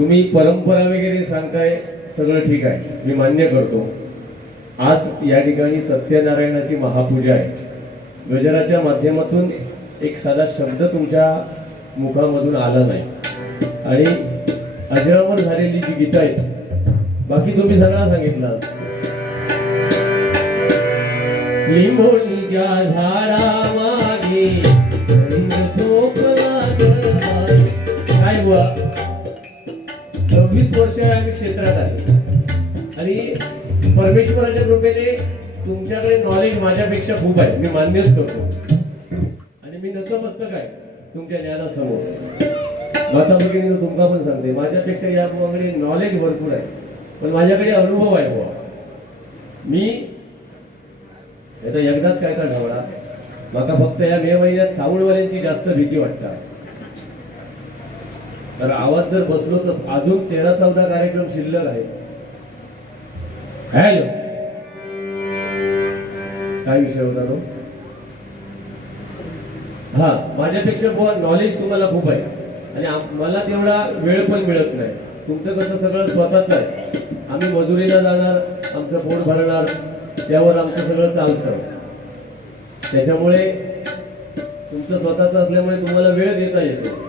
तुम्ही परंपरा वगैरे सांगताय, सगळं ठीक आहे, मी मान्य करतो. आज या ठिकाणी सत्यनारायणाची महापूजा आहे. गजराच्या माध्यमातून एक साधा शब्द तुमच्या मुखामधून आला नाही आणि अजरामर झालेली जी गीतं आहेत, बाकी तुम्ही सगळा सांगितलं. लिंबोणीच्या झाडामागे झोपला काय बुवा. 26 वर्ष आम्ही क्षेत्रात आहे आणि परमेश्वराच्या कृपेने तुमच्याकडे नॉलेज माझ्यापेक्षा खूप आहे, मी मान्यच करतो आणि मी नतमस्तक आहे तुमच्या ज्ञानासमोर. माता भगिनी तुमका पण सांगते, माझ्यापेक्षा याकडे नॉलेज भरपूर आहे, पण माझ्याकडे अनुभव आहे बुवा. मी आता एकदाच काय का ढवळा, माका फक्त या मे महिन्यात सावळवाल्यांची जास्त भीती वाटतात. तर आवाज जर बसलो तर अजून 13-14 कार्यक्रम शिल्लक आहे. हॅलो, काय विषय होता तो? हा, माझ्यापेक्षा बुवा नॉलेज तुम्हाला खूप आहे आणि मला तेवढा वेळ पण मिळत नाही. तुमचं कसं सगळं स्वतःच आहे, आम्ही मजुरीला जाणार, आमचं पोट भरणार, त्यावर आमचं सगळं चालतं. त्याच्यामुळे तुमचं स्वतःच असल्यामुळे तुम्हाला वेळ देता येतो.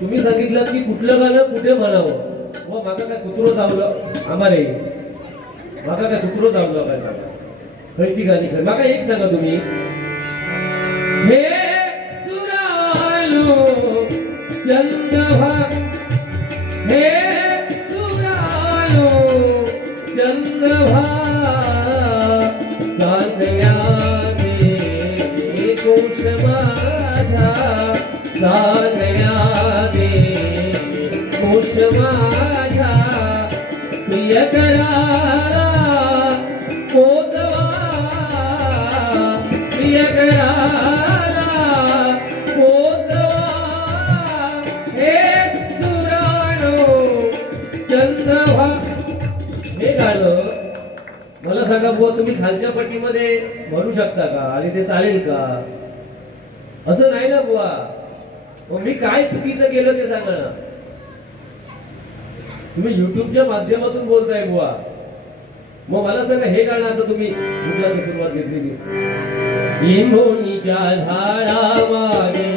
तुम्ही सांगितलं की कुठलं गाणं कुठे म्हणावं, व माका काय कुत्रो चावलं आम्हाला, माका काय कुत्रो चावलं काय सांगा, खयची गाणी खरं माका एक सांगा तुम्ही. हे सुरालो चंद्रभा, हे सुरालो चंद्रभा, चांदण्या दे कोश माझा, चांदण्या दे कोश माझा, प्रिय करारा पोतवा, प्रिय करारा पोतवा, हे सुरालो चंद्रभा. हे गाणं मला सांगा बुवा, तुम्ही खालच्या पट्टीमध्ये म्हणू शकता का आणि ते चालेल का? असं नाही ना बुवा. मग मी काय चुकीचं केलं ते सांगा ना. तुम्ही युट्यूबच्या माध्यमातून बोलताय बुवा, मग मला सांगा हे गाणं आता तुम्ही कुठल्या सुरुवात घेतली? लिंबोणीच्या झाडामागे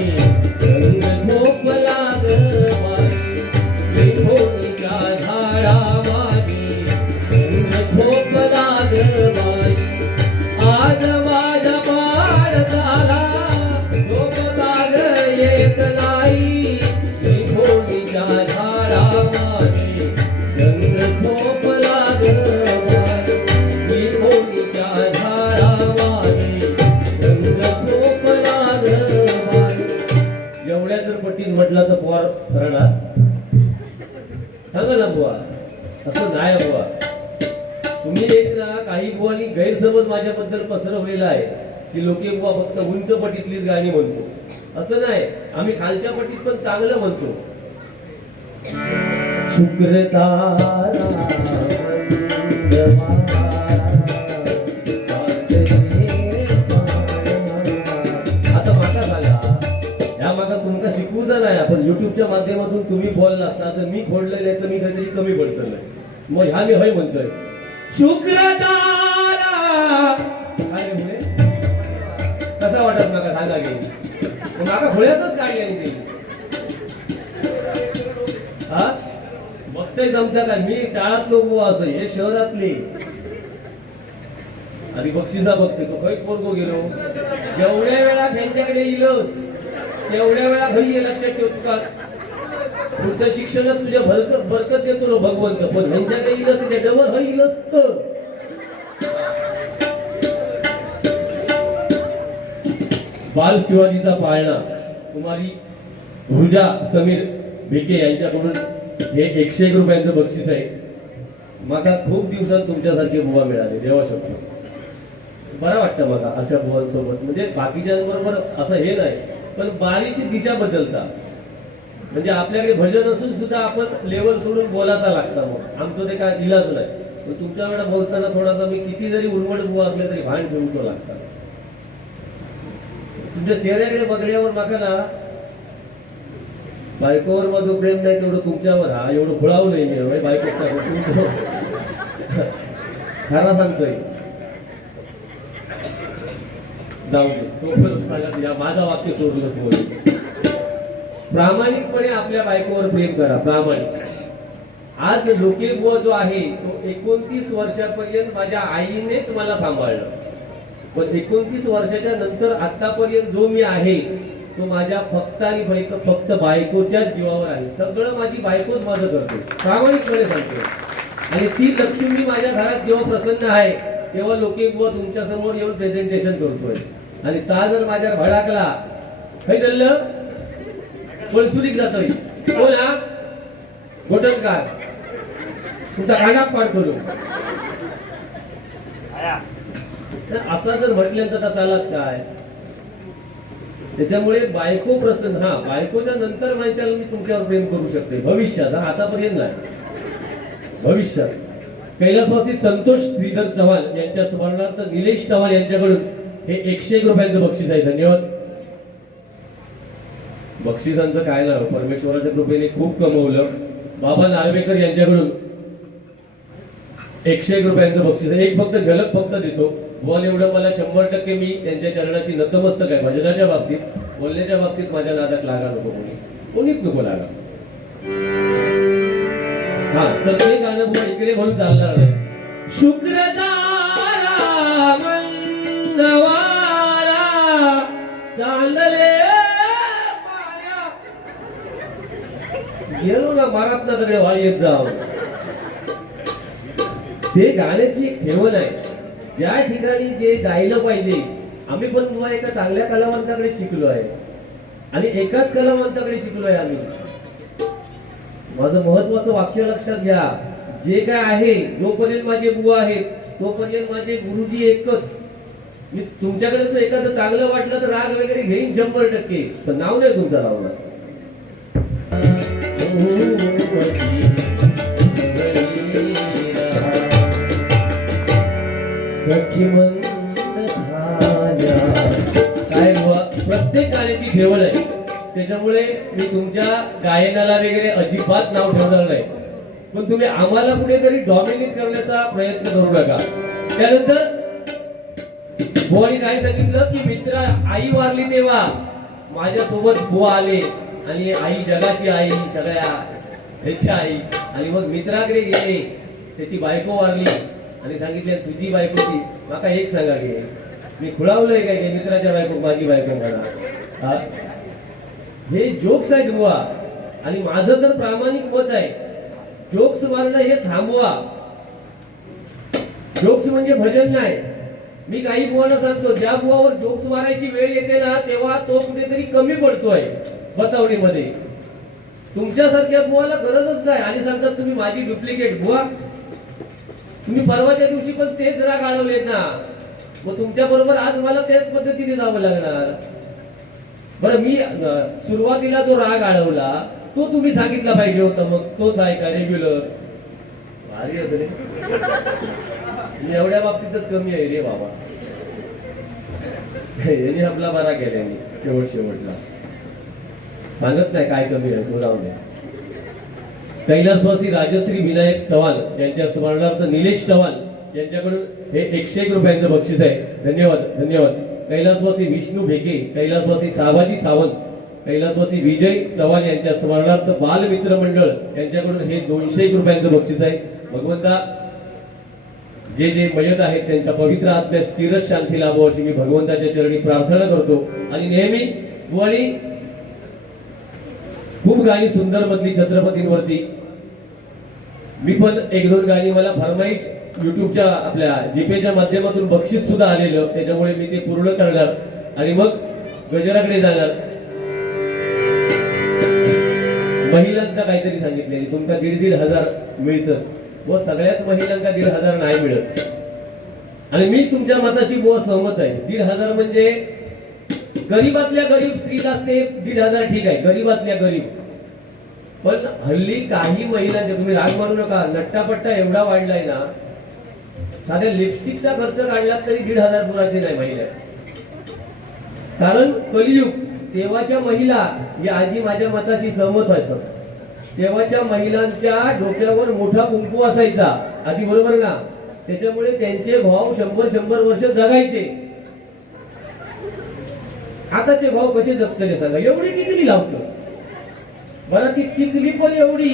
झोपला ग बाई, लिंबोणीच्या झाडामागे झोपला ग बाई, आज माझ्या पाडसाला झोपला ग येत नाही, लिंबोणीच्या झाडामागे झोपला ग बाई, लिंबोणीच्या झाडामागे झोपला ग बाई. एवढ्या जर पट्टीत म्हटला तर पोर फरणार सांगा ना बुवा. असं नाही बुवा. तुम्ही एक ना काही बुवानी गैरसमज माझ्याबद्दल पसरवलेला आहे की लोके बुवा फक्त उंच पटीतलीच गाणी म्हणतो. असं नाही, आम्ही खालच्या पटीत पण चांगलं म्हणतो. शुक्रतारा आता माका सांगा, ह्या माका तुमका शिकवूचा नाही, आपण युट्यूबच्या माध्यमातून तुम्ही बोलला तर मी खोडलेलं आहे तर मी काहीतरी कमी पडतो नाही, मग ह्या मी हय म्हणतोय. शुक्रतारा काय रे कसा वाटत माका सांगा की माका खोळ्यातच गाडी आहे ती. हा बघताय जमता का? मी टाळातलो बुवा असं, हे शहरातले आधी बक्षिसा बघते तो खै पोरगो गेलो. जेवढ्या वेळा त्यांच्याकडे इलस तेवढ्या वेळा घरी ये, लक्षात ठेव. तुका पुढचं शिक्षणात तुझ्या बरकत देतो ना भगवंत, पण ह्यांच्याकडे इलस त्या डबल हय इलस तर. बाल शिवाजीचा पाळणा कुमारी रुजा समीर भिके यांच्याकडून हे 101 रुपयांचं बक्षीस आहे. माका खूप दिवसात तुमच्यासारखे बुवा मिळाले, देवा शब्द. बरं वाटतं मला अशा बुवांसोबत, म्हणजे बाकीच्यांबरोबर असं हे नाही, पण बारीची दिशा बदलता. म्हणजे आपल्याकडे भजन असून सुद्धा आपण लेवल सोडून बोलायचा लागतं, मग आमचं ते काय इलाज नाही. तुमच्याकडे बोलताना थोडासा मी किती जरी उलमड बुवा असले तरी भान ठेवून तो लागतात. तुमच्या चेहऱ्याकडे बघण्यावर माका ना बायकोवर माझं प्रेम नाही तेवढं तुमच्यावर हा एवढं खुळावं नाही मी होय बायको खरा सांगतोय जाऊ दे तो परत सांगा या माझा वाक्य सोडलंच बोल प्रामाणिकपणे आपल्या बायकोवर प्रेम करा प्रामाणिक आज लोके बुवा जो आहे तो 29 वर्षापर्यंत माझ्या आईनेच मला सांभाळलं पण 29 वर्षाच्या नंतर आतापर्यंत जो मी आहे तो माझ्या फक्त आणि फक्त बायकोच्याच जीवावर आहे सगळं माझी बायकोच माझं करते प्रामाणिकपणे सांगतो आणि ती लक्ष्मी माझ्या घरात जेव्हा प्रसन्न आहे तेव्हा लोके बुवा तुमच्या समोर येऊन प्रेझेंटेशन करतोय आणि ता जर माझ्या भडाकला काही झालं पळसुलीक जातोय कोण हा घोटणकार तुमचा कानाप पाडतो लोक असा जर म्हटल्यानंतर चालत काय त्याच्यामुळे बायको प्रसन्न हा बायकोच्या नंतर माणसाला मी तुमच्यावर प्रेम करू शकते भविष्यात हा आतापर्यंत नाही भविष्यात कैलासवासी संतोष श्रीधर चव्हाण यांच्या स्मरणार्थ निलेश चव्हाण यांच्याकडून हे 101 रुपयांचं बक्षीस आहे धन्यवाद बक्षिसांचं काय ना परमेश्वराच्या कृपेने खूप कमवलं बाबा नार्वेकर यांच्याकडून 101 रुपयांचं बक्षीस आहे एक फक्त झलक फक्त देतो बॉल एवढं मला 100% मी त्यांच्या चरणाशी नतमस्तक आहे भजनाच्या बाबतीत बोलण्याच्या बाबतीत माझ्या नादात लागा नको कोणीच नको लागा हा तर ते गाणं बुवा इकडे म्हणून चालणार नाही शुक्रदारा मंगवारा चांदले माया गेलो ना मारात ना तकडे वाळी येत जाव ते गाण्याची एक ठेवण आहे ज्या ठिकाणी जे गायलं पाहिजे आम्ही पण बुवा एका चांगल्या कलावंताकडे शिकलो आहे आणि एकाच कलावंताकडे शिकलोय आम्ही माझं महत्वाचं वाक्य लक्षात घ्या जे काय आहे जोपर्यंत माझे बुवा आहेत तोपर्यंत माझे गुरुजी एकच मी तुमच्याकडे तर एखादं चांगलं वाटलं तर राग वगैरे घेईन 100% पण नाव नाही तुमचं लावणार सखी मंद झाल्या काय बुवा प्रत्येक गाण्याची ठेवण आहे त्याच्यामुळे मी तुमच्या गायनाला वगैरे अजिबात नाव ठेवणार नाही पण तुम्ही आम्हाला कुठेतरी डॉमिनेट करण्याचा प्रयत्न करू नका त्यानंतर बुवानी काय सांगितलं की मित्र आई वारली तेव्हा माझ्या सोबत बुवा आले आणि आई जगाची आई सगळ्या ह्याची आई आणि मग मित्राकडे गेले त्याची बायको वारली आणि सांगितले तुझी बायको ती माका एक सांगा गे मी खुळावलंय काय मित्राच्या बायको माझी बायको म्हणा हे जोक्स आहेत बुवा आणि माझं तर प्रामाणिक मत आहे जोक्स मारणं हे थांबवा जोक्स म्हणजे भजन नाही मी काही बुवांना सांगतो ज्या बुवावर जोक्स मारायची वेळ येते ना तेव्हा तो कुठेतरी कमी पडतोय बतावणीमध्ये तुमच्यासारख्या बुवाला गरजच नाही आणि सांगतात तुम्ही माझी डुप्लिकेट बुवा तुम्ही परवाच्या दिवशी पण तेच राग आळवलेत ना मग तुमच्या बरोबर आज मला त्याच पद्धतीने जावं लागणार बरं मी सुरुवातीला जो राग आळवला तो तुम्ही सांगितला पाहिजे होता मग तोच आहे का रेग्युलर भारी असेल मी एवढ्या बाबतीतच कमी आहे रे बाबा यांनी आपला बरा केला शेवटला सांगत नाही काय कमी आहे तो जाऊन द्या कैलासवासी राजश्री विनायक चव्हाण यांच्या स्मरणार्थ निलेश चव्हाण यांच्याकडून हे 101 रुपयांचं बक्षीस आहे धन्यवाद कैलासवासी विष्णू भेके कैलासवासी सावाजी सावंत कैलासवासी विजय चव्हाण यांच्या स्मरणार्थ बालमित्र मंडळ यांच्याकडून हे 201 रुपयांचं बक्षीस आहे भगवंता जे जे मयत आहेत त्यांच्या पवित्र आत्म्यास चिरस शांती लाभो अशी मी भगवंताच्या चरणी प्रार्थना करतो आणि नेहमी बुवानी खूप गाणी सुंदर मधली छत्रपतींवरती मी पण 1-2 गाणी मला फरमाईश युट्यूबच्या आपल्या जीपेच्या माध्यमातून बक्षीस सुद्धा आलेलं त्याच्यामुळे मी ते पूर्ण करणार आणि मग गजराकडे जाणार महिलांचा काहीतरी सांगितले तुमका 1,500 मिळतं व सगळ्याच महिलांना 1,500 नाही मिळत आणि मी तुमच्या मताशी बुवा सहमत आहे 1,500 म्हणजे गरीबातल्या गरीब स्त्रीला ते 1,500 ठीक आहे गरीबातल्या गरीब पण हल्ली काही महिलांचे तुम्ही राग मानू नका नट्टापट्टा एवढा वाढलाय ना साध्या लिपस्टिकचा खर्च काढला तरी 1,500 पुराचे नाही महिला कारण कलियुग तेव्हाच्या महिला, या आजी माझ्या मताशी सहमत व्हायचं, तेव्हाच्या महिलांच्या डोक्यावर मोठा कुंकू असायचा, आजी बरोबर ना? त्याच्यामुळे त्यांचे भाव 100 वर्ष जगायचे. आताचे भाव कसे जगतले सांगा? एवढी टिकली लावतो बरं, ती टिकली पण एवढी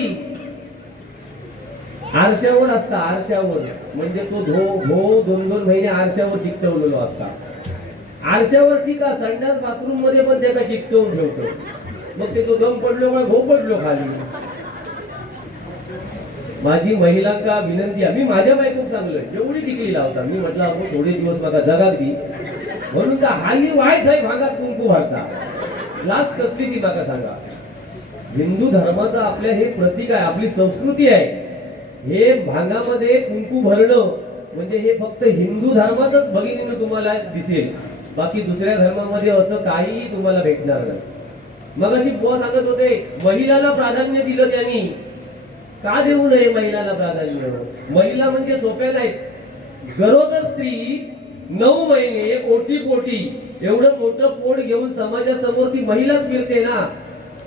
आरशावर असता, आरशावर म्हणजे तो धो 2 महिने आरशावर चिकटवलेलो असता. आरशावर ठीक आहे, संडास बाथरूम मध्ये पण त्याला चिकटवून ठेवतो, मग ते तो दम पडलो का घो पडलो खाली. माझी महिलांका विनंती आहे, मी माझ्या बायकोक सांगलोय एवढी टिकली लावता. मी म्हटलं आपण थोडे दिवस मला जगात दी, म्हणून का हाली व्हायच आहे भागात कुंकू भरता, लाच कसली ती बाका सांगा. हिंदू धर्माचं आपल्या हे प्रतीक आहे, आपली संस्कृती आहे. हे भांगामध्ये कुंकू भरणं म्हणजे हे फक्त हिंदू धर्मातच भगिनीनं तुम्हाला दिसेल, बाकी दुसऱ्या धर्मामध्ये असं काहीही तुम्हाला भेटणार नाही. मग अशी बुवा सांगत होते महिलांना प्राधान्य दिलं त्यांनी, का देऊ नये महिलांना प्राधान्य? महिला म्हणजे सोप्या नाहीत. गरोदर स्त्री 9 महिने पोटी एवढं मोठं पोट घेऊन समाजासमोर ती महिलाच फिरते ना.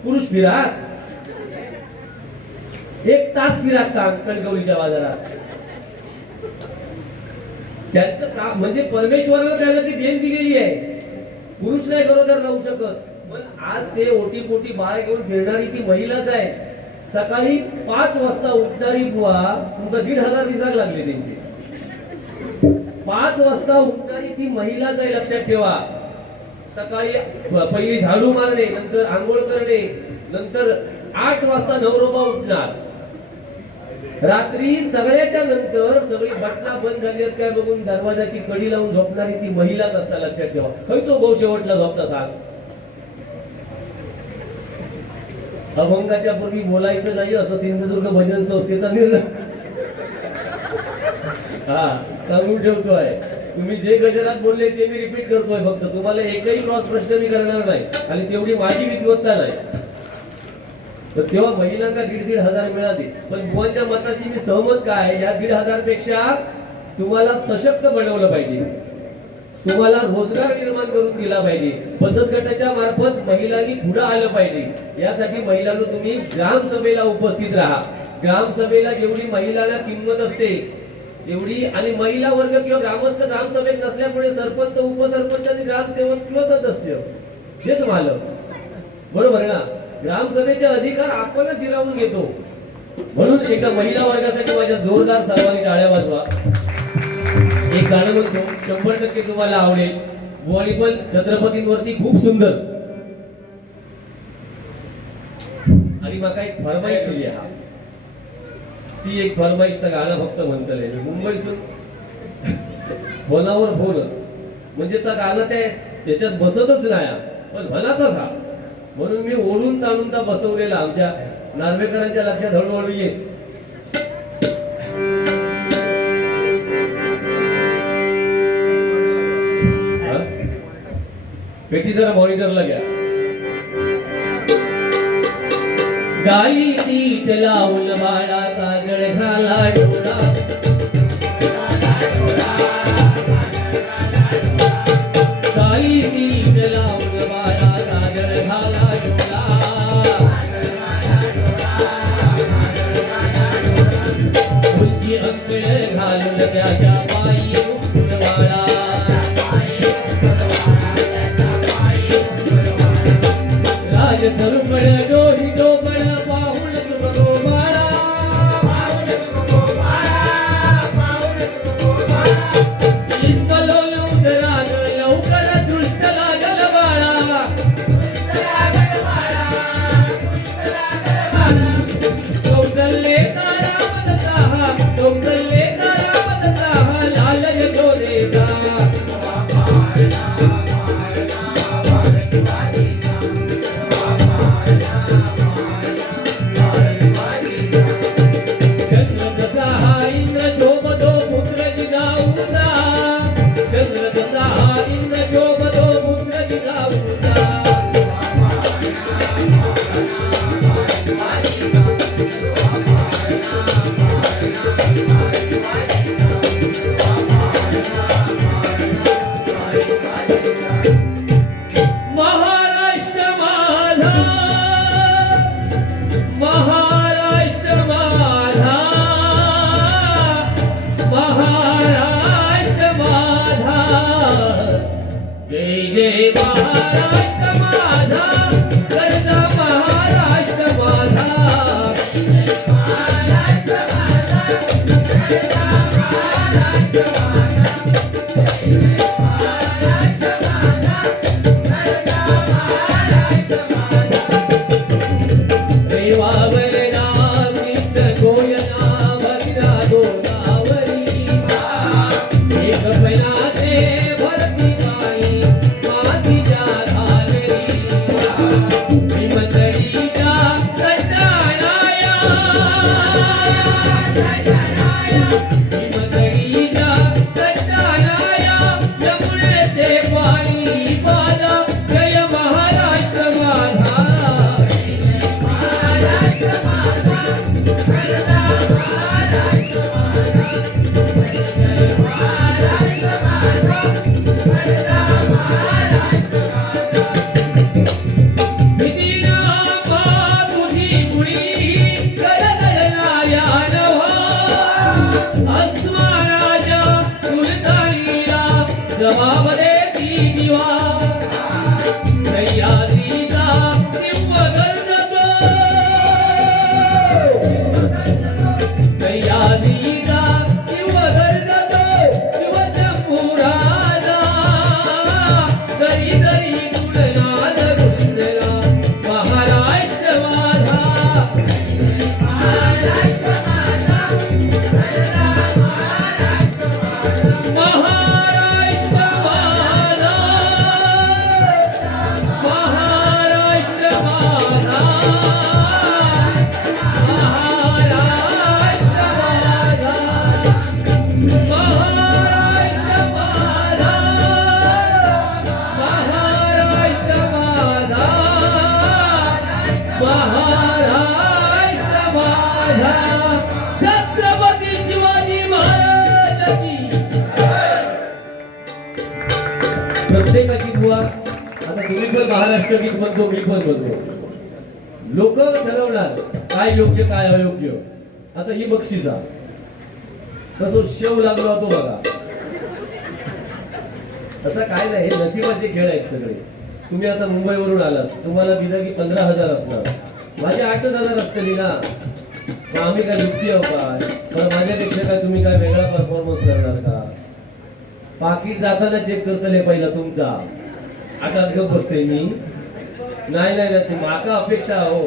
पुरुष फिराक 1 तास फिराक सांग कणकवलीच्या बाजारात, त्यांचं काम म्हणजे परमेश्वराला त्याला ती देण दिलेली आहे. पुरुष नाही गरोदर राहू शकत, पण आज ते पोटी बाळ घेऊन फिरणारी ती महिलाच आहे. सकाळी 5 वाजता उठणारी बुवा तुमका 1,500 दिसाक लागले त्यांचे. 5 वाजता उठणारी ती महिलाच आहे, लक्षात ठेवा. सकाळी पहिली झाडू मारणे, नंतर आंघोळ करणे, नंतर 8 वाजता नवरोबा उठणार. रात्री सगळ्याच्या नंतर सगळी बटना बंद झाली आहेत काय बघून दरवाजाची कडी लावून झोपणारी ती महिलाच असता, लक्षात ठेवा. खैचो गो शेवटला झोपता सांग. अभंगाच्या पूर्वी बोलायचं नाही असं सिंधुदुर्ग भजन संस्थेचा निर्णय हा सांगून ठेवतोय. तुम्ही जे गजरात बोलले ते मी रिपीट करतोय, फक्त तुम्हाला एकही क्रॉस प्रश्न मी करणार नाही आणि तेवढी माझी विद्वत्ता नाही. तर तेव्हा महिलांना 1,500 मिळाले. पण बुवांच्या मताची मी सहमत काय, या 1,500 पेक्षा तुम्हाला सशक्त बनवलं पाहिजे, तुम्हाला रोजगार निर्माण करून दिला पाहिजे. बचत गटाच्या मार्फत महिलांनी पुढे आलं पाहिजे. यासाठी महिलांना तुम्ही ग्रामसभेला उपस्थित राहा. ग्रामसभेला जेवढी महिलांना किंमत असते तेवढी, आणि महिला वर्ग किंवा ग्रामस्थ ग्रामसभेत नसल्यामुळे सरपंच, उपसरपंच आणि ग्रामसेवक किंवा सदस्य हेच मालक, बरोबर ना? ग्रामसभेचे अधिकार आपणच हिरावून घेतो. म्हणून एका महिला वर्गासाठी माझ्या जोरदार सर्वांनी टाळ्या वाजवा. एक गाणं म्हणतो, 100% तुम्हाला आवडेल. बुवाळी पण छत्रपतींवरती खूप सुंदर, आणि माका एक फरमाईश लिहा. ती एक फरमाईशचं गाणं फक्त म्हणतलंय मुंबईसून फोनावर फोन, म्हणजे त्या गाणं त्याच्यात बसतच नाही, पण म्हणाचाच हा. म्हणून मी ओढून ताणून त्या बसवलेला आमच्या नार्वेकरांच्या लक्षात हळूहळू येत. पेटी जरा मॉनिटरला घ्या. गाली तीट लावून बाळा काजळ घाला डोळा, गाली तीट लावून बाळा काजळ घाला डोळा, उंची अंकळ घालून त्याच्या पायी उडवाळा, राज धरुपळ डोही डोबळ पाहुण तुमको बाळा, इतकं उदराग लवकर दृष्ट लागल बाळा, कौशल्ये कारामत साहा, कौशल्ये कारामत साहा, लाल महाराष्ट्र माझा गरजा महाराष्ट्र माझा देवावरना कृष्ण गोयना भगीरा गोदावरी एक पैनाचे भरती पाणी मातीच्या धालरी श्रीमंतरीच्या कंटाळाया श्रीमंतरीच्या कंटाळाया यमुनेचे पाणी पाजा जय महाराष्ट्र माझा जवाब दे ती दिवा सह्याद्रीचा किंवदर जातो सह्याद्रीचा किंवदर जातो शिवशंभूराजा दरी दरी गुणनाद गुंजला महाराष्ट्र माझा महाराष्ट्र माझा छत्रपती शिवाजी महाराज की प्रत्येकाची बुवा आता तुम्ही पण महाराष्ट्र गीत म्हणतो मी पण म्हणतो लोक ठरवणार काय योग्य काय अयोग्य आता ही बक्षिसा कसं शेव लागला होतो बघा असं काय नाही हे नशिबाचे खेळ आहेत सगळे तुम्ही आता मुंबईवरून आलात तुम्हाला बिदागी 15,000 असणार माझे 8,000 असतली ना मग आम्ही काय दुःखी आहो काय पण माझ्यापेक्षा काय तुम्ही काय वेगळा परफॉर्मन्स करणार का पाकिट जाताना चेक करतले पहिला तुमचा आता गप बसते मी नाही नाही नाही माका अपेक्षा हो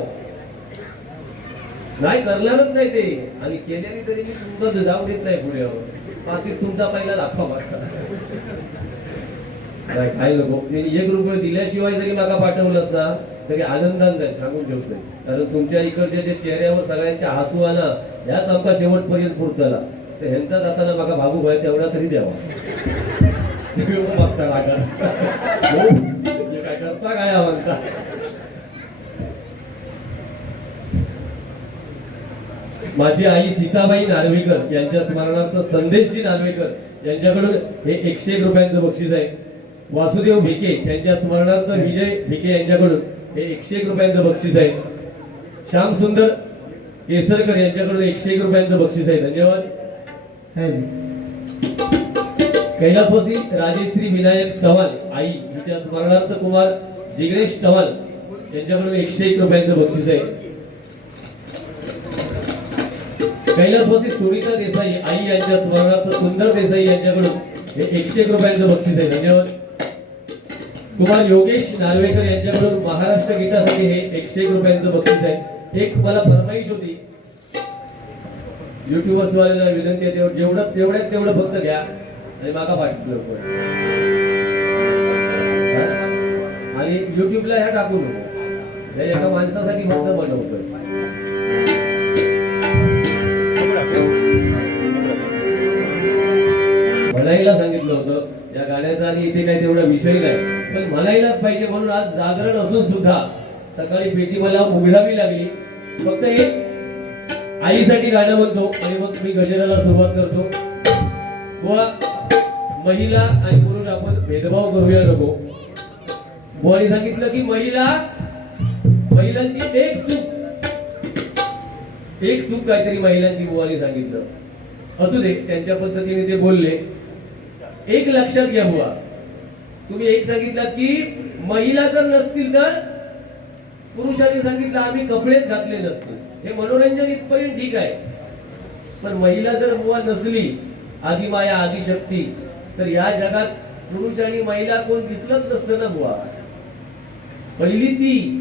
नाही करणारच नाही ते आणि केल्याने तरी मी तुमचा जाऊ देत नाही पुढे पाकिट तुमचा पहिला दाखवा माझा काय नको ₹1 दिल्याशिवाय जरी माका पाठवलंस ना तरी आनंदान जाईल सांगून ठेवतोय कारण तुमच्या इकडच्या जे चेहऱ्यावर सगळ्यांच्या हसू आला याच आमका शेवटपर्यंत पुरतला तर ह्यांचा जाताना माका भागू भाई तेवढा तरी द्यावा मागता रागा काय करता काय म्हणता माझी आई सीताबाई नार्वेकर यांच्या स्मरणार्थ संदेशजी नार्वेकर यांच्याकडून हे 101 रुपयांचं बक्षीस आहे वासुदेव भिके यांच्या स्मरणार्थ विजय भिके यांच्याकडून हे 101 रुपयांचं बक्षीस आहे श्याम सुंदर केसरकर यांच्याकडून 101 रुपयांचं बक्षीस आहे धन्यवाद कैलासवासी राजेश्री विनायक चव्हाण आई हिच्या स्मरणार्थ कुमार जिग्नेश चव्हाण यांच्याकडून 101 रुपयांचं बक्षीस आहे कैलासवासी सुनीता देसाई आई यांच्या स्मरणार्थ सुंदर देसाई यांच्याकडून हे 101 रुपयांचं बक्षीस आहे धन्यवाद कुमार योगेश नार्वेकर यांच्याकडून महाराष्ट्र गीतासाठी हे 101 रुपयांचं बक्षीस आहे एक मला फरमाईश होती युट्यूबर्स वाल्यांना विनंती आहे तेवढ्यात तेवढं फक्त घ्या आणि मागा पाठवलं आणि युट्यूबला ह्या टाकू नको या एका माणसासाठी फक्त बनवतोय म्हणायला सांगितलं होतं या गाण्याचा आणि इथे काही तेवढा विषय नाही पण म्हणायलाच पाहिजे म्हणून आज जागरण असून सुद्धा सकाळी पेटी मला उघडावी लागली फक्त एक आईसाठी गाणं म्हणतो आणि मग मी गजराला सुरुवात करतो बुवा महिला आणि पुरुष आपण भेदभाव करूया नको बुवानी सांगितलं की महिलांची एक चूक काहीतरी महिलांची बुवानी सांगितलं असू दे त्यांच्या पद्धतीने ते बोलले एक लक्षात घ्या बुवा तुम्ही एक सांगितलं की महिला जर नसतील तर पुरुषांनी सांगितलं आम्ही कपडेच घातले नसते. हे मनोरंजन इथपर्यंत ठीक आहे, पण महिला जर बुवा नसली, आदिमाया आदिशक्ती, तर या जगात पुरुष आणि महिला कोण दिसलंच नसतं ना बुवा. पहिली ती.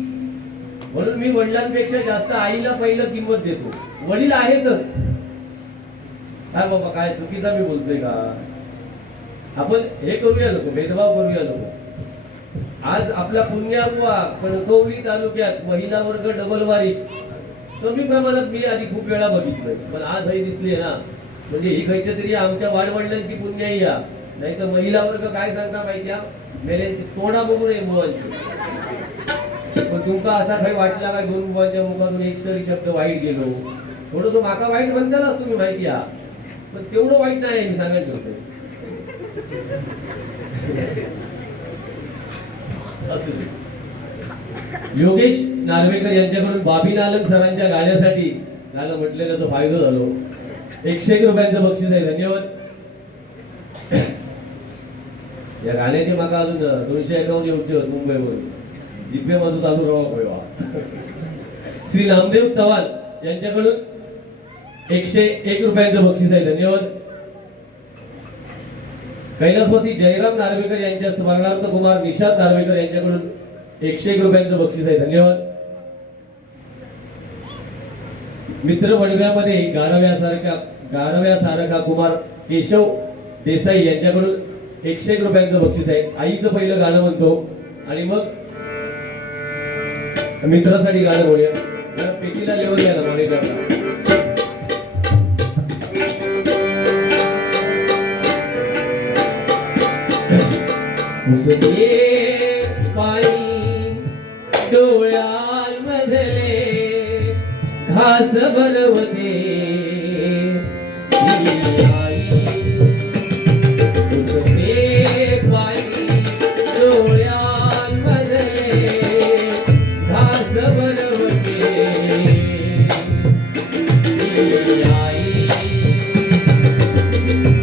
म्हणून मी वडिलांपेक्षा जास्त आईला पहिलं किंमत देतो. वडील आहेतच. काय बाबा काय चुकीचा मी बोलतोय का? आपण हे करूया नको, भेदभाव करूया नको. आज आपल्या पुण्याबुवा कणकवली तालुक्यात महिला वर्ग डबल वारी कमी प्रमाणात मी आधी खूप वेळा बघितलंय, पण आज हे दिसली ना, म्हणजे ही खायच्या तरी आमच्या वाडवडिलांची पुण्याई या. नाही तर महिला वर्ग काय सांगता माहिती मेल्यांची तोंडा बघू नये मुवांची. पण तुमका असा काही वाटला काय दोन मुवांच्या मुखातून एक तरी शब्द वाईट गेलो, थोडं तो माका वाईट म्हणताना तुम्ही माहिती या, पण तेवढं वाईट नाही मी सांगायचं होतं. योगेश नार्वेकर यांच्याकडून बाबी नालक सरांच्या गाण्यासाठी गाणं म्हटलेलं तो फायदा झालो. 101 रुपयांचं बक्षीस आहे. धन्यवाद. या गाण्याचे माका अजून 251 येऊचे होत मुंबईवरून. जिपे माझं चालू राहा. श्री नामदेव चव्हाण यांच्याकडून 101 रुपयांचं बक्षीस आहे. धन्यवाद. कैलासवासी जयराम नार्वेकर यांच्या स्मरणार्थ कुमार निशांत नार्वेकर यांच्याकडून 101 रुपयांचं बक्षीस आहे. धन्यवाद. मित्र वडव्यामध्ये गारव्यासारखा कुमार केशव देसाई यांच्याकडून 101 रुपयांचं बक्षीस आहे. आईचं पहिलं गाणं म्हणतो आणि मग मित्रासाठी गाणं बोलूया. पेटीला लेवल द्या ना मॉनिटरला. उसके पायी डोळ्यांमधले घास भरवते आई. उसके पायी डोळ्यांमधले घास भरवते आई.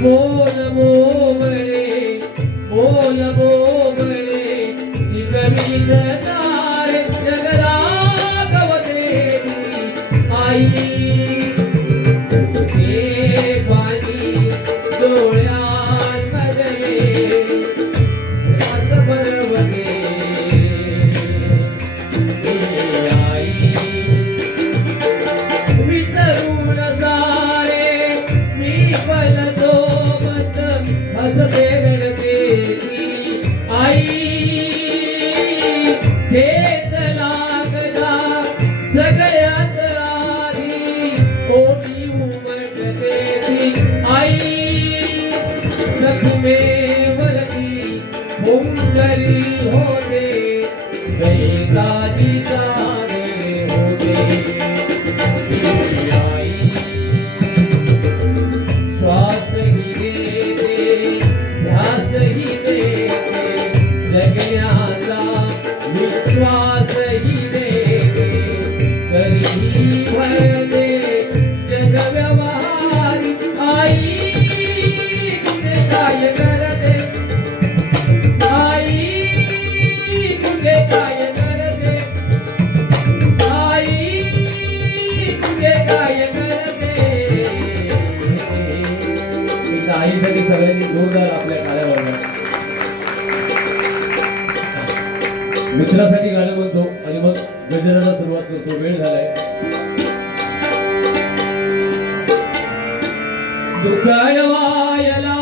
बोल मोबळे बोल मोबळे शिकवीत तारे जगला गवते आई. उसके पाणी डोळ्यांमधले घास भरवते आई. विसरून सारे मी पल सोबत हसते रडते आई. हेच लागला सगळ्यात आधी ओटी उमटते ती आई. जखमेवरती मुंगरी होते गैताची जाणे होते आई. श्वास ही देते ध्यास ही देते जगण्याचा विश्वास ही देते तरीही भरते जग व्यवहारी आई. तुझे काय करते आई. तुझे काय करते आई. तुझे काय करते. आईसाठी सगळ्यांनी जोरदार आपल्या काळ्या वाढल्या. मित्रासाठी गाणं म्हणतो आणि मग गजराला सुरुवात करतो. वेळ झालाय. दुखणवायला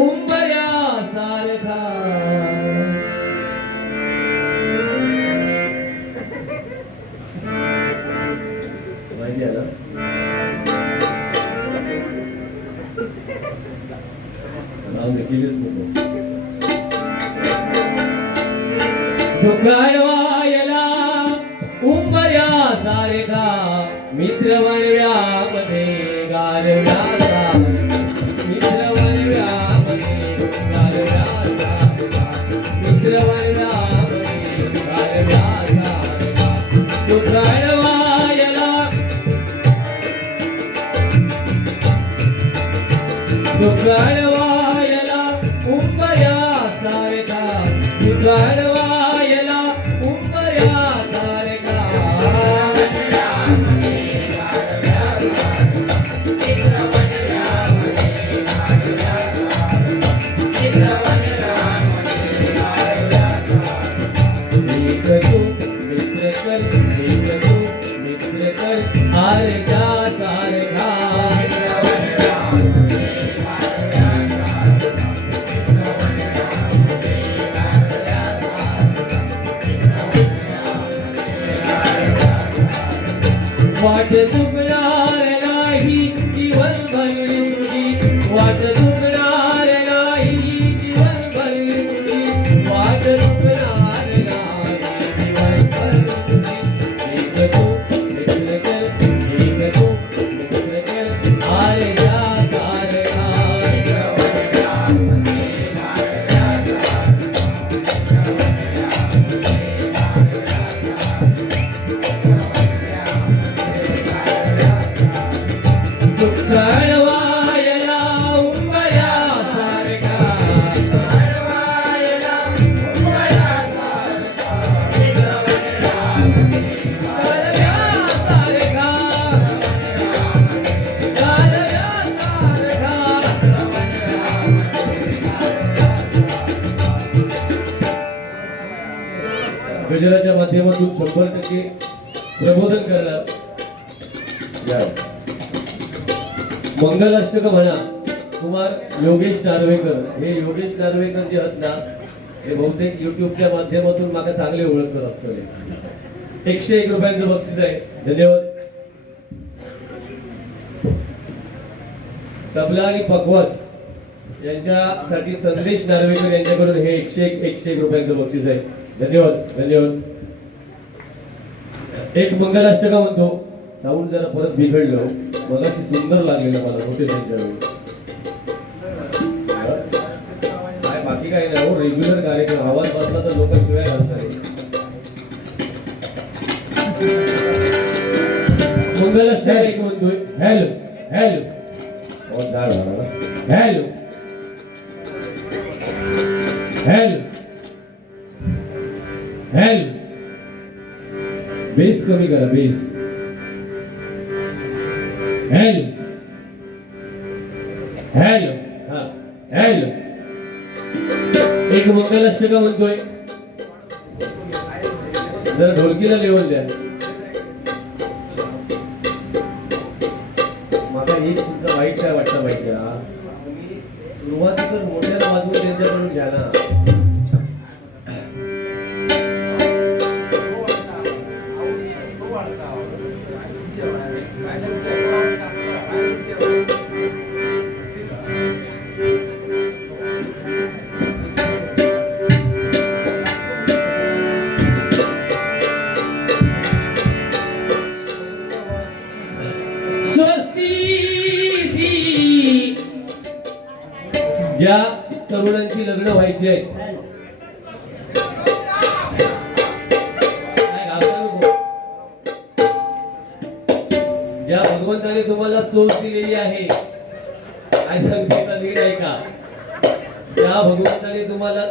उंबऱ्यासारखा माहिती आहे ना. नाव केलीच नको. दुखणवायला उंबऱ्यासारखा मित्र वणव्यामध्ये गारव्याचा. मित्र वणव्यामध्ये गारव्याचा. मित्र वणव्यामध्ये गारव्याचा. दुखणवायला दुखणवायला उंबऱ्या सारखा वाट चुकणार नाही जीवन भरली वाट चुकणार नाही जीवन भरली वाट चुकणार नाही जीवन भरली एक तू एक तू आरे या सारखा कळवायला उंबया सारखा कळवायला उंबया सारखा कळव्या सारखा कळव्या सारखा गजराच्या माध्यमातून 100% प्रबोधन करणार मंगलाष्टक म्हणा कुमार योगेश नार्वेकर हे योगेश नार्वेकर जे आहेत ना हे बहुतेक युट्यूबच्या माध्यमातून माका चांगले ओळखत असतले 101 रुपयांचं बक्षीस आहे धन्यवाद तबला आणि पकवाज यांच्यासाठी संदेश नार्वेकर यांच्याकडून हे 101 रुपयांचं बक्षीस आहे धन्यवाद धन्यवाद एक मंगलाष्टका म्हणतो साऊंड जरा परत बिघडलं मगाशी सुंदर लागलेलं मला मोठे काय बाकी काय नाही हो रेग्युलर कार्यक्रम आवाज बसला तर लोक शिवाय घालतात मंगलाष्टका एक म्हणतोय hello hello hello hello hello base कमी करा बेस हॅलो हॅलो हा हॅलो एक मंगलाष्टका म्हणतोय जरा ढोलकीला लेवल द्या मला एक तुमचा वाईट काय वाटतं माहिती का सुरुवाती तर मोठ्याला वाजवून त्यांच्याकडून घ्या ना ज्या तरुणांची लग्न व्हायची आहेत ज्या भगवंताने तुम्हाला चोच दिलेली आहे काय सांगते का नीट ऐका ज्या भगवंताने तुम्हाला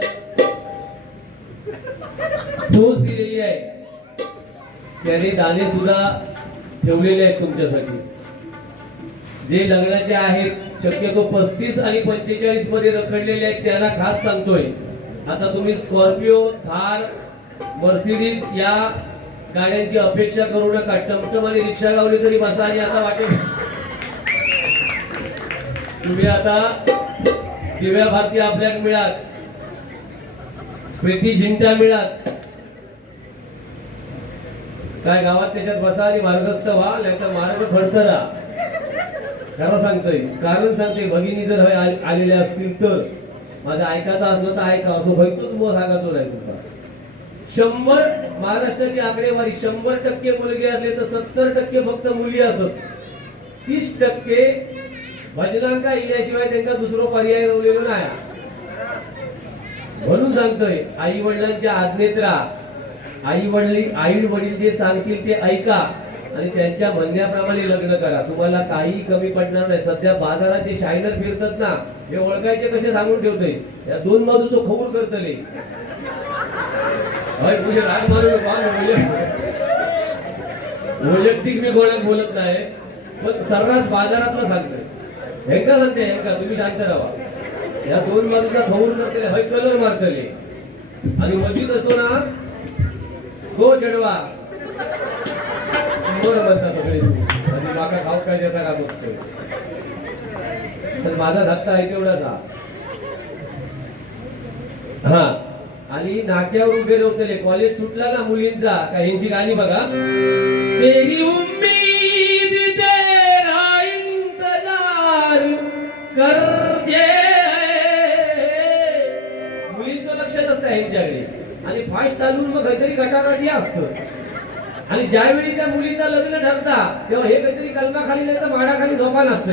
चोच दिलेली आहे त्याने दाणे सुद्धा ठेवलेले आहेत तुमच्यासाठी जे लग्नाचे आहेत शक्यतो 35 आणि 45 मध्ये रखडलेले आहेत त्यांना खास सांगतोय आता तुम्ही स्कॉर्पिओ थार मर्सिडीज या गाड्यांची अपेक्षा करू नका टमटम आणि रिक्षा लावली तरी बसा आणि आता वाटेल तुम्ही आता दिव्या भारती आपल्याक मिळात प्रीती झिंटा मिळात काय गावात त्याच्यात बसा आणि मार्गस्थ व्हा नाहीतर मार्ग खडतरा खरं सांगतोय कारण सांगते भगिनी जर आलेले असतील तर माझं ऐकायचं असलं तर ऐका असं व्हायचोच मग सांगायचो नाही तुमचा 100 महाराष्ट्राची आकडेवारी 100% मुलगे असले तर 70% फक्त मुली असत 30% भजनांका इल्याशिवाय त्यांना दुसरा पर्याय रवलेलो नाही म्हणून सांगतोय आई वडिलांच्या आज्ञेत राहा आई वडील जे सांगतील ते ऐका आणि त्यांच्या म्हणण्याप्रमाणे लग्न करा तुम्हाला काही कमी पडणार नाही सध्या बाजारात जे शायनर फिरतात ना हे ओळखायचे कसे सांगून ठेवतोय या दोन बाजूचं खवूर करतले तुझे राग मारू वैयक्तिक मी कोणाला बोलत नाही पण सर्रास बाजारातला सांगतोय हेंका सांगते हेंका तुम्ही शांत राहा या दोन बाजूचा खवूर करतले हय कलर मारतले आणि मधीच असतो ना तो चढवा बरं म्हणता सगळे माका खाऊ काय देता का बघतोय. तर माझा धक्का आहे तेवढाच हा. आणि नाक्यावर उभे होते, कॉलेज सुटला ना मुलींचा का ह्यांची गाणी बघा. तेरी उम्मीद तेरा इंतजार करते, मुलींचं लक्षात असतं ह्यांच्याकडे. आणि फास्ट चालून मग काहीतरी गटागटी असतं. आणि ज्यावेळी त्या मुलीचा लग्न ठरता तेव्हा हे काहीतरी कलमा खाली नाही तर माडाखाली झोपा नसतं.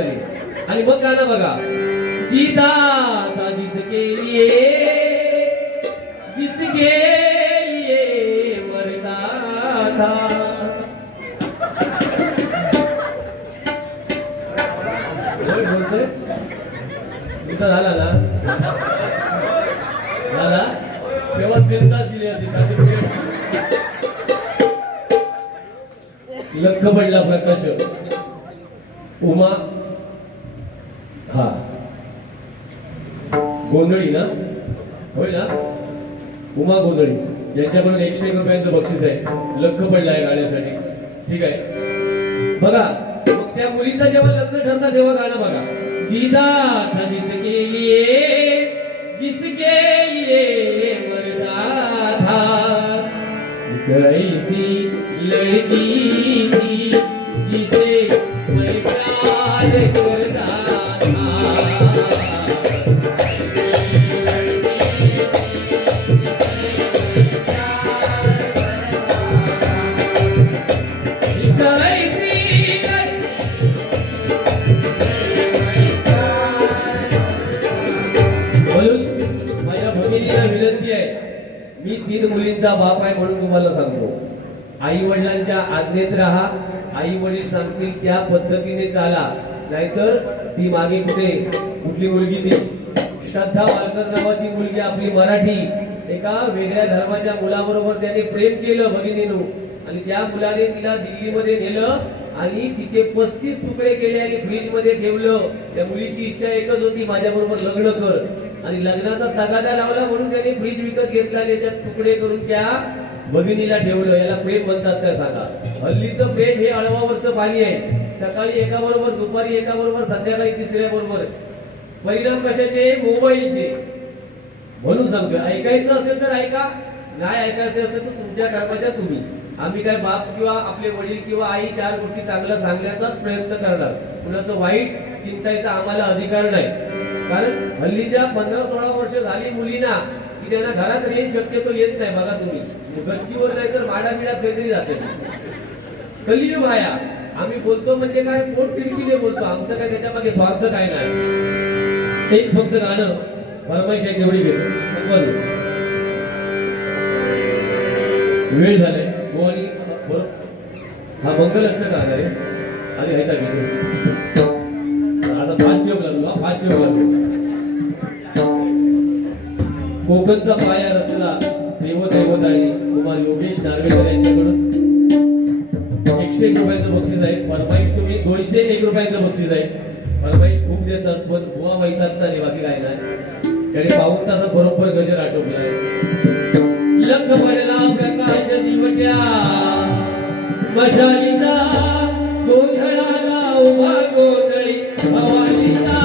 आणि मग गाणं बघा. जीता था जिसके लिए मरता था. बोलतोय तुझा झाला ना, झाला तेव्हा बिंदाशील अशी लख पडला प्रकाश. उमा हा गोंधळी ना, होय ना, उमा गोंधळी यांच्याकडून 101 रुपयांचं बक्षीस आहे. लख पडलाय गाण्यासाठी. ठीक आहे बघा. मग त्या मुलीचं जेव्हा लग्न ठरतं तेव्हा गाणं बघा. जीता था जिसके लिए मरता था, कैसी लड़की थी जिसे मैं प्यार करता था. माझ्या भगिनीला विनंती आहे, मी 3 मुलींचा बाप आहे म्हणून तुम्हाला सांगतो, आई वडिलांच्या आज्ञेत राहा. आई वडील सांगतील त्या पद्धतीने चाला. नाहीतर ती मागे कुठली मुलगी ती श्रद्धा वालकर नावाची मुलगी आपली मराठी, एका वेगळ्या धर्माच्या मुलाबरोबर त्याने प्रेम केलं भगिनीनं. आणि त्या मुलाने तिला दिल्लीमध्ये नेलं आणि तिचे 35 तुकडे केले आणि फ्रीज मध्ये ठेवलं. त्या मुलीची इच्छा एकच होती, माझ्याबरोबर लग्न कर. आणि लग्नाचा तगादा लावला म्हणून त्याने फ्रीज विकत घेतला आणि त्यात तुकडे करून त्या भगिनीला ठेवलं. याला प्रेम म्हणतात का सांगा. हल्लीचं प्रेम हे अळवावरचं पाणी आहे. सकाळी एका बरोबर, दुपारी एका बरोबर, संध्याकाळी तिसऱ्या बरोबर. परिणाम कशाचे? मोबाईलचे. म्हणून सांगतोय, ऐकायचं असेल तर ऐका, नाही ऐकायचं असेल तर तुमच्या कर्माच्या तुम्ही. आम्ही काय बाप किंवा आपले वडील किंवा आई 4 गोष्टी चांगल्या सांगण्याचाच प्रयत्न करणार. कुणाचं वाईट चिंतायचा आम्हाला अधिकार नाही. कारण हल्लीच्या 15-16 वर्ष झाली मुलींना की त्यांना घरात रेंज शक्यतो येत नाही. बघा तुम्ही, गच्चीवर नाही तर माडाबिडा काहीतरी जाते. कलियुग आया. आम्ही बोलतो म्हणजे काय, पोट तिडकीने बोलतो. आमचं काय त्याच्या मागे स्वार्थ काय नाही. एक फक्त गाणं फरमाईश आहे तेवढी वेळ झालाय. हा मंगल असतं का रे? आणि ह्याचा आता फास्ट योग लागलो, फास्ट योग लागलो. कोकणचा पाया रचला देवदैवतानी कुमार योगेश नार्वेकर यांच्याकडून 101 रुपयांचं बक्षीस आहे. फरमाईश तुम्ही 201 रुपयांचं बक्षीस आहे. फरमाईश खूप देतात पण बुवा वैतात नाही, बाकी काय नाही. त्याने 52 तासात बरोबर गजर आटोपलाय. लख पडला प्रकाश दिवट्या मशालीचा, गोंधळाला उभा गोंधळी भवानीचा.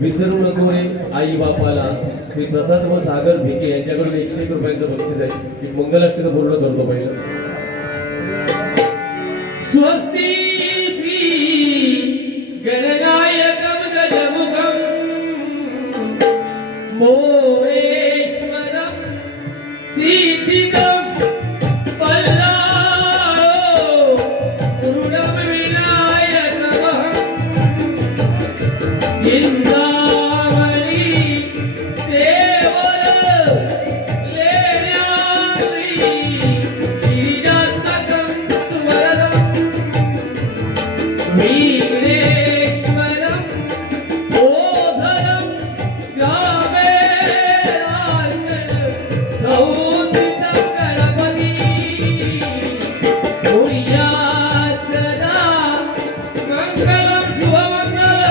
विसरू नको रे आई बापाला, श्री प्रसाद व सागर भिके यांच्याकडून 101 रुपयांचं बक्षीस आहे. एक मंगलाष्टक पूर्ण करतो पहिलं. स्वस्ती श्री गणनायकं गजमुखं मोरेश्वरं सिद्धिदं पल्लाळो ऋणं विनायकमहं चिंतामणी देवर लेण्याद्री श्रीजात्मकं सुवरदं वीरेश्वरं ओधरं जाबेरान् सौंदितं गणपती कुर्यात् सदा मंगलं शुभमंगलं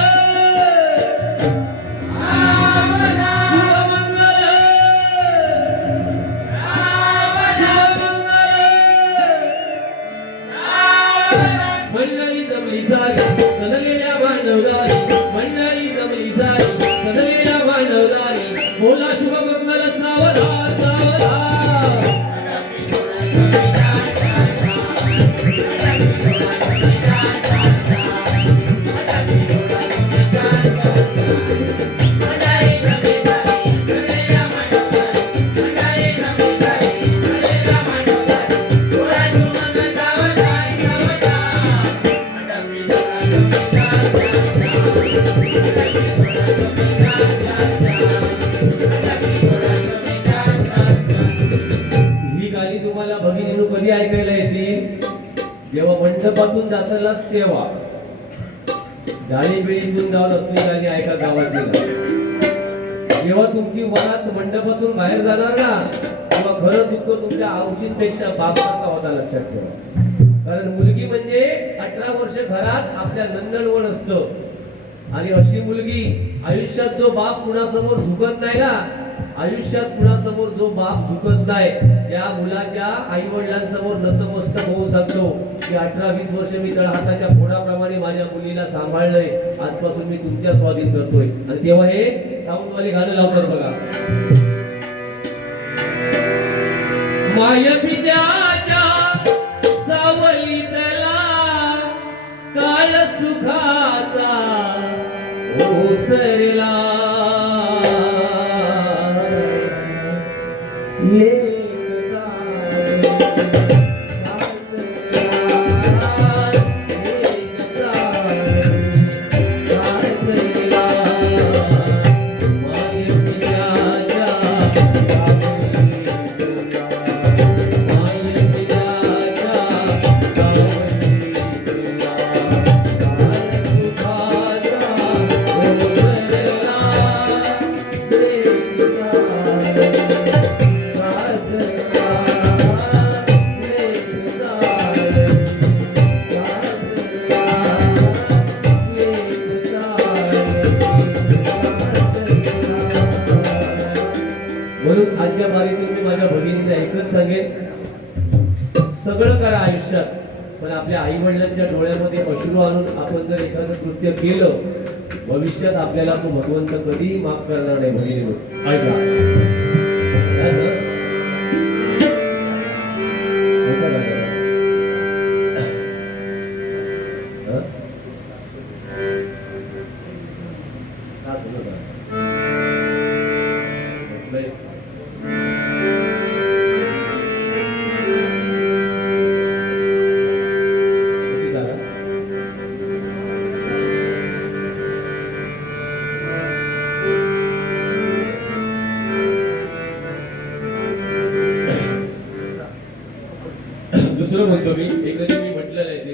मंडळी जमली झाली सदलेल्या मानवदारी मंडळी जमली झाली सदलेल्या मानवदारी बोला शुभमंगल सावधान सावधान ही गाणी तुम्हाला भगिनींनो कधी ऐकायला येतील? जेव्हा मंडपातून जातालाच तेव्हा. जाळी बिळीतून जाऊन असली गाणी ऐका गावाची ना. जेव्हा तुमची वरात मंडपातून बाहेर जाणार ना तेव्हा खरं दुःख तुमच्या औषधीपेक्षा बापसारखा होता, लक्षात ठेवा. कारण मुलगी म्हणजे 18 वर्ष घरात आपल्या नंदनवन असतं आणि अशी मुलगी आयुष्यात जो बाप कुणासमोर झुकत नाही ना, आयुष्यात कुणासमोर जो बाप झुकत नाही त्या मुलाच्या आई वडिलांसमोर नतमस्तक होऊन सांगतो की 18-20 वर्ष मी तळहाताच्या फोडाप्रमाणे माझ्या मुलीला सांभाळलंय, आजपासून मी तुमच्या स्वाधीन करतोय. आणि तेव्हा हे साऊंडवाली गाणं लावतात बघा. मायपित्याच्या सावलीतला काल सुखाचा ओसरला म्हणून आजच्या बारीतून मी माझ्या भगिनीला एकच सांगेन, सगळं करा आयुष्यात पण आपल्या आई वडिलांच्या डोळ्यामध्ये अश्रू आणून आपण जर एखादं कृत्य केलं भविष्यात आपल्याला तो भगवंत कधीही माफ करणार नाही. भगिनीनो ऐका. काय झालं? ऐका ना जरा. हं? का झालं बा? म्हटलंय. कशी झाला? दुसरं म्हणतो मी, एकदा मी म्हटलेलं आहे ते.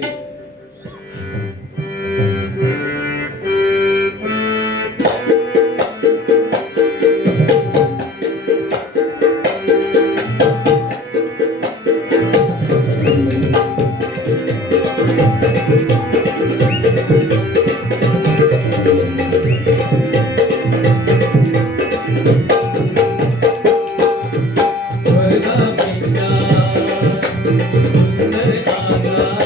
स्वर्गापेक्षा सुंदर आगा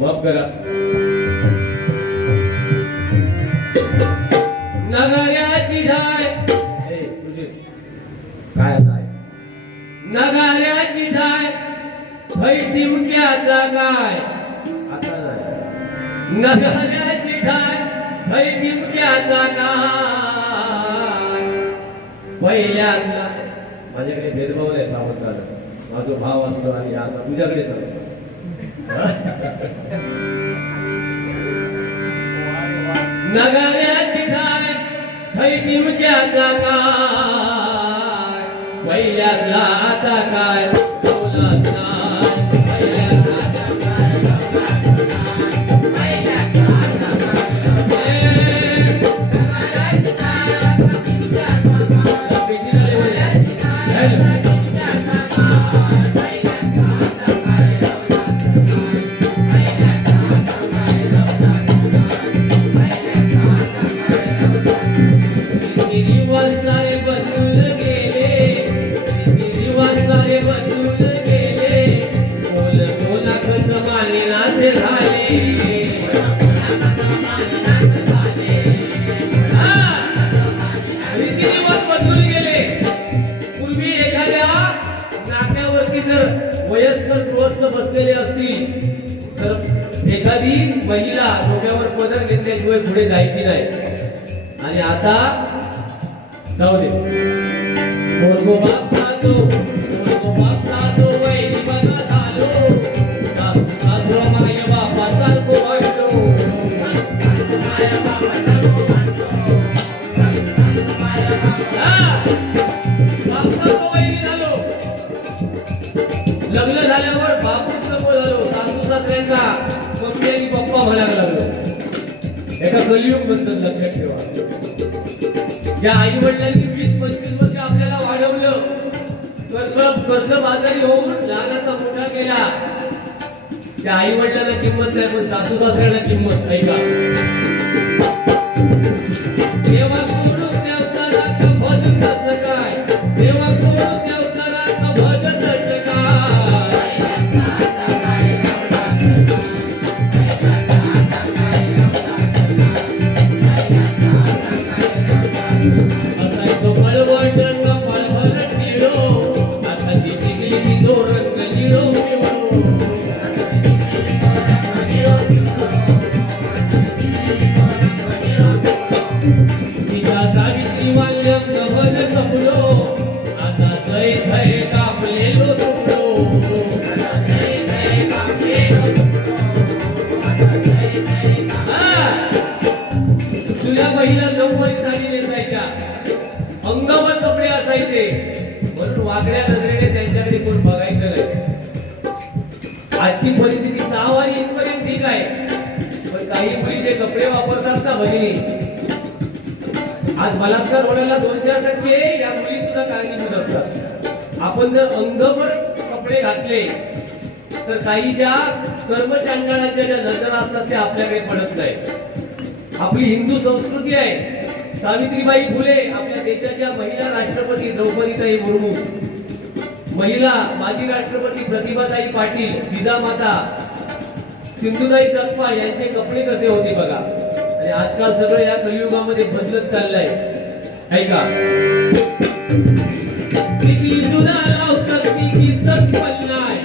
माफ करा. नगाऱ्याची ढाय तुझे काय आहे नगाऱ्याची ढाय थै टिमक्याचा काय आता नाही नगाऱ्याची ढाय थै टिमक्याचा काय पहिल्यांदा माझ्याकडे भेदभाव नाही सावध झालं माझा भाव असतो आणि आता तुझ्याकडे चालतो नगाऱ्याची ढाय थै टिमक्याचा काय पहिल्यांदा आता काय कौलाच नाही पहिल्यांदा आता काय पहिल्यांदा आता वयस्कर गृहस्थ बसलेले असतील तर एखादी महिला डोक्यावर पदर घेतल्याशिवाय पुढे जायची नाही. आणि आता जाऊ दे पोरगो बाप जातो वैरी बघा झालो सासू माय बापा सारखो वाटलो लग्न झाल्यावर बापूच नको झालो सासू सासऱ्यांना मम्मी आणि पप्पा म्हणायला लागलो. एका कलियुग बद्दल लक्षात ठेवा ज्या आई वडिलांनी 20-25 वर्ष आपल्याला वाढवलं कर्ज बाजारी होऊन लहानाचा मोठा केला त्या आई वडिलांना किंमत नाही पण सासू सासऱ्यांना किंमत ऐका देवा सोडून त्या उतारात भजन काय देवा सोडून त्या उतारात भजन तुझ्या महिला नऊवारी साडी नेसायच्या अंगावर कपडे असायचे म्हणून वाकड्या नजरेने त्यांच्याकडे कोण बघायचं नाही. आजची परिस्थिती 6 वारी इथपर्यंत ठीक आहे पण काही मुली जे कपडे वापरतात ना भगिनी आज बलात्कार होण्याला 2-4% या मुली सुद्धा कारणीभूत असतात. आपण जर अंगभर कपडे घातले तर काही ज्या कर्मचांडाळाच्या ज्या नजरा असतात त्या आपल्याकडे पडत नाही. आपली हिंदू संस्कृती आहे. सावित्रीबाई फुले आपल्या देशाच्या महिला राष्ट्रपती द्रौपदीताई मुर्मू महिला माजी राष्ट्रपती प्रतिभाताई पाटील जिजामाता सिंधुताई सपकाळ यांचे कपडे कसे होते बघा. आणि आजकाल सगळं या कलियुगामध्ये बदलत चाललंय ऐका टिकली सुद्धा लावतात ती दिसत पडलाय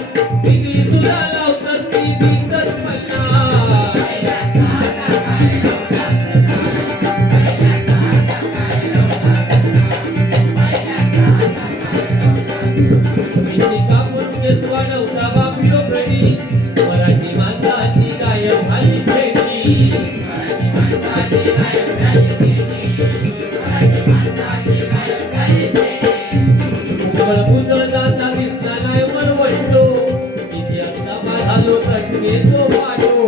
टिकली सुद्धा लावतात ती दिसत पडलाय वाढवता बापियो प्रणी मराठी माणसाची गायब झाली शेती जाता दिसला नाही म्हणतो किती आता झालो तर येतो पाठो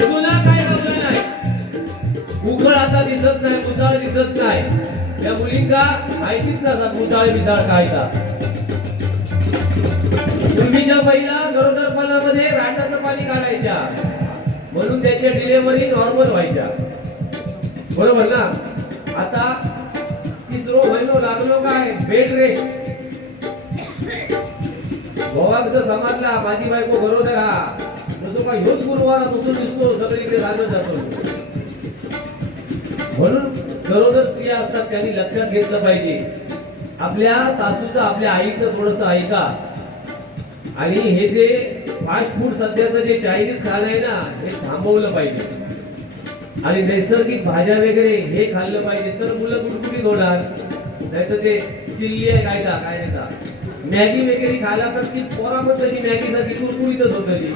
तुला काय लावलं नाही उघड आता दिसत नाही मुसाळ दिसत नाही या मुलींका माहितीच नसतात मुसाळ मिसाळ काय का. पूर्वीच्या महिला गरोदरपणामध्ये राटाचं पाणी काढायच्या म्हणून त्याच्या डिलिव्हरी नॉर्मल व्हायच्या बरोबर ना. आता 3 महिना लागलो काय बेड रेस्ट भवागत समाजला माझी बायको बरोबर हा जो का ह्योच गुरुवार उचलून दिसतो सगळीकडे झालं जातो. म्हणून गरोदर स्त्रिया असतात त्यांनी लक्षात घेतलं पाहिजे आपल्या सासूचं आपल्या आईचं थोडंसं ऐका. आणि हे जे फास्ट फूड सध्याचं जे चायनीज खाणं आहे ना हे थांबवलं पाहिजे आणि नैसर्गिक भाज्या वगैरे हे खाल्लं पाहिजे तर मुलं गुटगुटीत होणार. नाहीतर ते चिल्ली आहे काय नाही का मॅगी वगैरे खायला तर ती पोरामध्ये मॅगी सारखी कुरकुरीतच होत ती.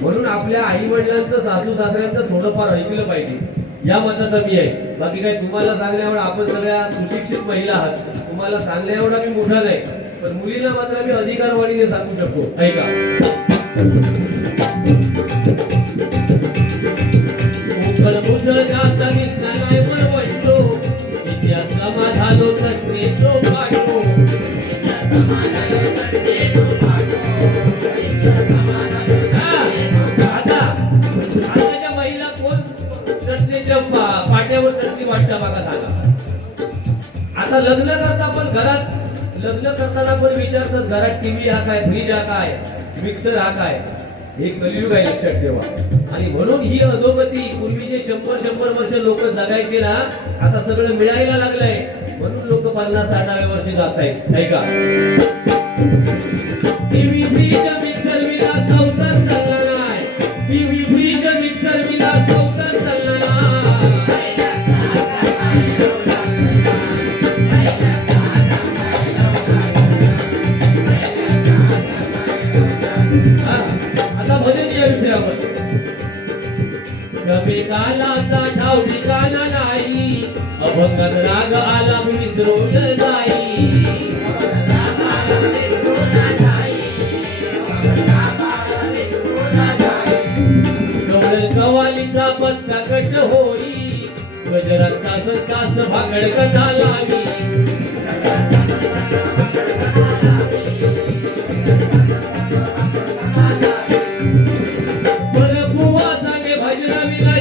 म्हणून आपल्या आई वडिलांचं सासू सासऱ्यांचं थोडंफार ऐकलं पाहिजे या मताचा मी आहे. बाकी काय तुम्हाला सांगण्यावर आपण सगळ्या सुशिक्षित महिला आहात तुम्हाला सांगण्या एवढा मी मोठा नाही पण मुलीला मात्र मी अधिकारवाणीने सांगू शकतो. ऐका मुसळ मुसळ जाता दिसणार परवडतो विद्याचा माझा चटणी तो पाठो महिला कोण चटणीच्या पाट्यावर चटणी वाटतं बघा झाला. आता लग्न करता पण घरात लग्न करताना पण विचारतात घरात टीव्ही हा काय फ्रीज हा काय मिक्सर हा काय. हे कलियुग आहे लक्षात ठेवा. आणि म्हणून ही अधोगती पूर्वी जे 100 वर्ष लोक जगायचे ना आता सगळं मिळायला लागलंय म्हणून लोक 50-60व्या वर्षी जात आहेत नाही का. टीव्ही फ्रीज मिक्सर विना संसार चालला नाही. टीव्ही फ्रीज मिक्सर विना संसार चालला नाही. आता भजन या विषयावर कमी कालाचा ठाव ठिकाणा नाही अभंगात राग आला विसरून जाई. डोळे कवालीचा पत्ता कट होई गजरात तास तास भागड कथा लावी.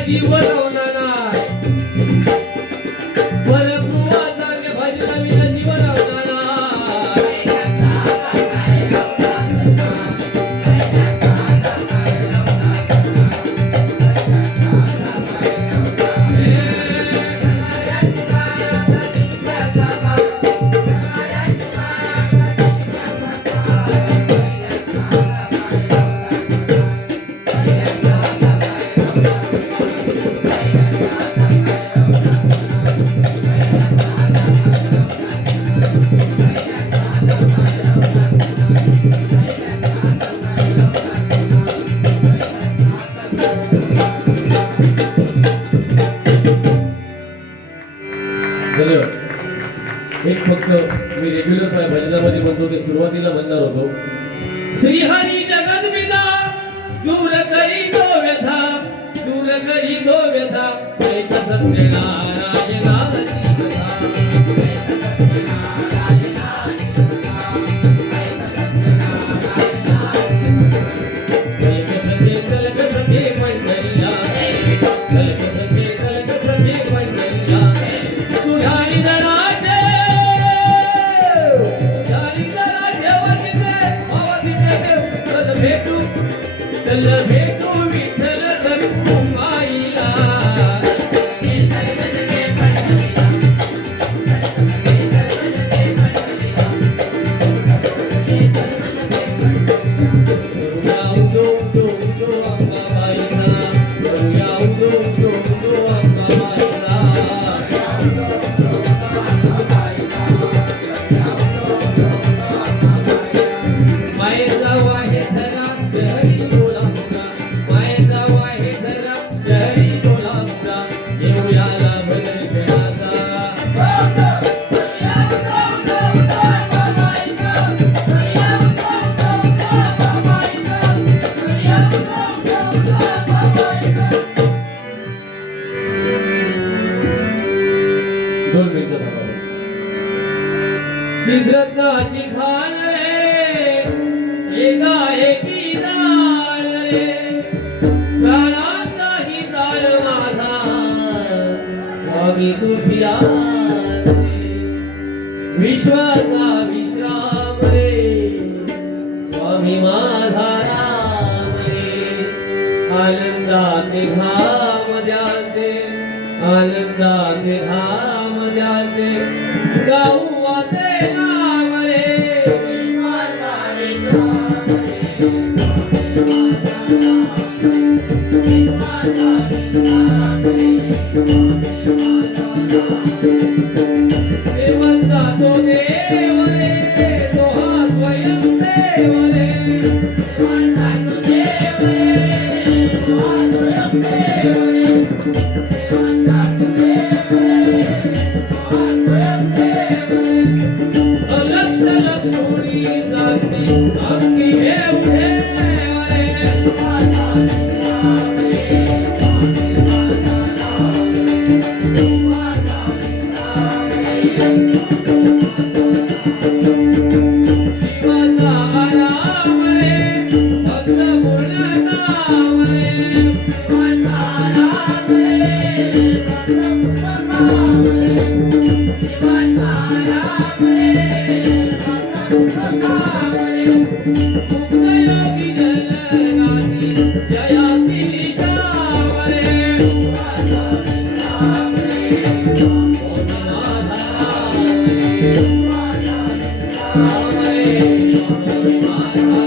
जीव लावला नाही बरं बुवाचा भजन विना जीव लावला एक फक्त मी रेग्युलर भजनामध्ये म्हणतो ते सुरुवातीला म्हणणार होतो श्रीहरी जगत पिता दूर करी तो व्यथा दूर करी तो व्यथा एक सत्य नारायणा चित्रताची घाण रे एकाएकी जाण रे प्राणाचाही प्राण माझा स्वामी तुझी आण रे विश्वाचा विश्राम स्वामी माझा राम रे आनंदाचे धाम द्याते आनंदाचे धाम द्याते गाऊ वाचे नाम रे माझा विश्वास रे माझा विश्वास रे देवाचा तो देव रे तो हा स्वयं देव रे देवाचा तो देव रे तो हा स्वयं देव रे देवाचा तो देव रे तो हा स्वयं देव रे लक्ष लक्षुणी जाती अंगी हे उठे रे माझा राम रे माझा राम रे माझा राम रे शिवाचा आराम रे भक्त पूर्ण नाम रे शिवाचा आराम रे भक्त पूर्ण नाम रे शिवाचा आराम रे भक्त पूर्ण नाम रे मुक्तयोगी जलगाती जयाती श्याम रे शिवाचा राम रे स्वामी माझा राम रे माझा राम रे स्वामी माझा